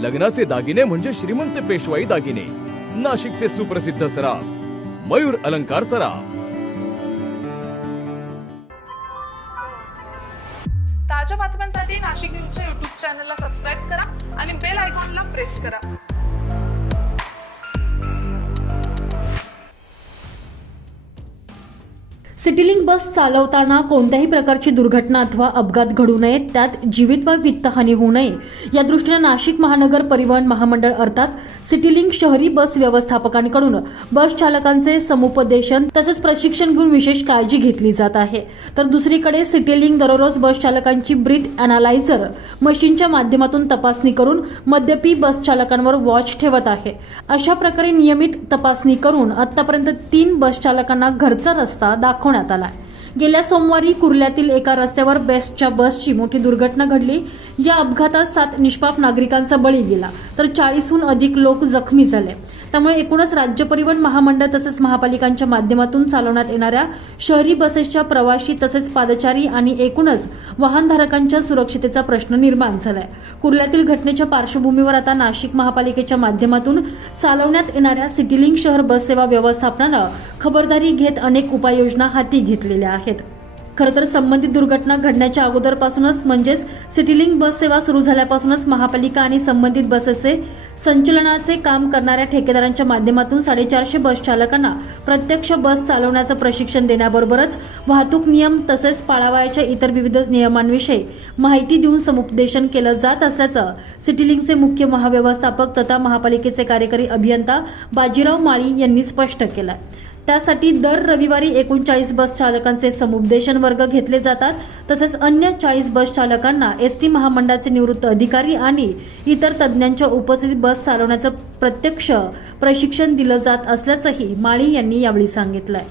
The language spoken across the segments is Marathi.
लग्नाचे दागिने म्हणजे श्रीमंत पेशवाई दागिने, नाशिकचे सुप्रसिद्ध सराफ मयूर अलंकार सराफ। ताज्या बातम्यांसाठी नाशिक न्यूजच्या YouTube चॅनलला सबस्क्राईब करा आणि बेल आयकॉनला प्रेस करा। सिटीलिंक बस चालवताना कोणत्याही प्रकारची दुर्घटना अथवा अपघात घडू नयेत, त्यात जीवित वा वित्तहानी होऊ नये या दृष्टीने नाशिक महानगर परिवहन महामंडळ अर्थात सिटीलिंक शहरी बस व्यवस्थापकांकडून बस चालकांचे समुपदेशन तसेच प्रशिक्षण घेऊन विशेष काळजी घेतली जात आहे। तर दुसरीकडे सिटीलिंक दररोज बस चालकांची ब्रीथ अनालायझर मशीनच्या माध्यमातून तपासणी करून मद्यपी बस चालकांवर वॉच ठेवत आहे। अशा प्रकारे नियमित तपासणी करून आतापर्यंत 3 बस चालकांना घरचा रस्ता दाखवण्यात आला। गेल्या सोमवारी कुर्ल्यातील एका रस्त्यावर बेस्टच्या बसची मोठी दुर्घटना घडली। या अपघातात 7 निष्पाप नागरिकांचा बळी गेला तर 40हून अधिक लोक जखमी झाले। त्यामुळे एकूणच राज्य परिवहन महामंडळ तसेच महापालिकांच्या माध्यमातून चालवण्यात येणाऱ्या शहरी बसेसच्या प्रवासी तसेच पादचारी आणि एकूणच वाहनधारकांच्या सुरक्षितेचा प्रश्न निर्माण झालाय। कुर्ल्यातील घटनेच्या पार्श्वभूमीवर आता नाशिक महापालिकेच्या माध्यमातून चालवण्यात येणाऱ्या सिटीलिंक शहर बस सेवा व्यवस्थापनानं खबरदारी घेत अनेक उपाययोजना हाती घेतलेल्या आहेत। खरं तर संबंधित दुर्घटना घडण्याच्या अगोदरपासूनच म्हणजेच सिटीलिंक बस सेवा सुरू झाल्यापासूनच महापालिका आणि संबंधित बसेसचे संचलनाचे काम करणाऱ्या ठेकेदारांच्या माध्यमातून 450 बस चालकांना प्रत्यक्ष बस चालवण्याचं प्रशिक्षण देण्याबरोबरच वाहतूक नियम तसेच पाळावयाच्या इतर विविध नियमांविषयी माहिती देऊन समुपदेशन केलं जात असल्याचं सिटीलिंकचे मुख्य महाव्यवस्थापक तथा महापालिकेचे कार्यकारी अभियंता बाजीराव माळी यांनी स्पष्ट केलं। त्यासाठी दर रविवारी 39 बस चालकांचे समुपदेशन वर्ग घेतले जातात। तसेच अन्य 40 बस चालकांना एसटी महामंडळाचे निवृत्त अधिकारी आणि इतर तज्ज्ञांच्या उपस्थितीत बस चालवण्याचं प्रत्यक्ष प्रशिक्षण दिलं जात असल्याचंही माळी यांनी यावेळी सांगितलंय।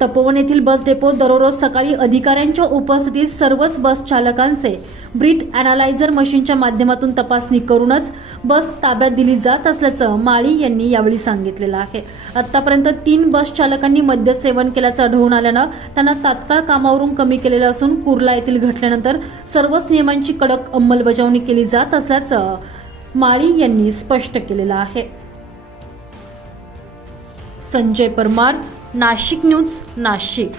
तपोवन येथील बस डेपो दररोज सकाळी अधिकाऱ्यांच्या उपस्थितीत सर्वच बस चालकांचे ब्रीथ अनालायझर मशीनच्या माध्यमातून तपासणी करूनच बस ताब्यात दिली जात असल्याचं माळी यांनी यावेळी सांगितलेलं आहे। आतापर्यंत 3 बस चालकांनी मद्य सेवन केल्याचं आढळून आल्यानं त्यांना तात्काळ कामावरून कमी केलेलं असून कुर्ला येथील घटनेनंतर सर्वच नियमांची कडक अंमलबजावणी केली जात असल्याचं माळी यांनी स्पष्ट केलेलं आहे। संजय परमार, नाशिक न्यूज, नाशिक।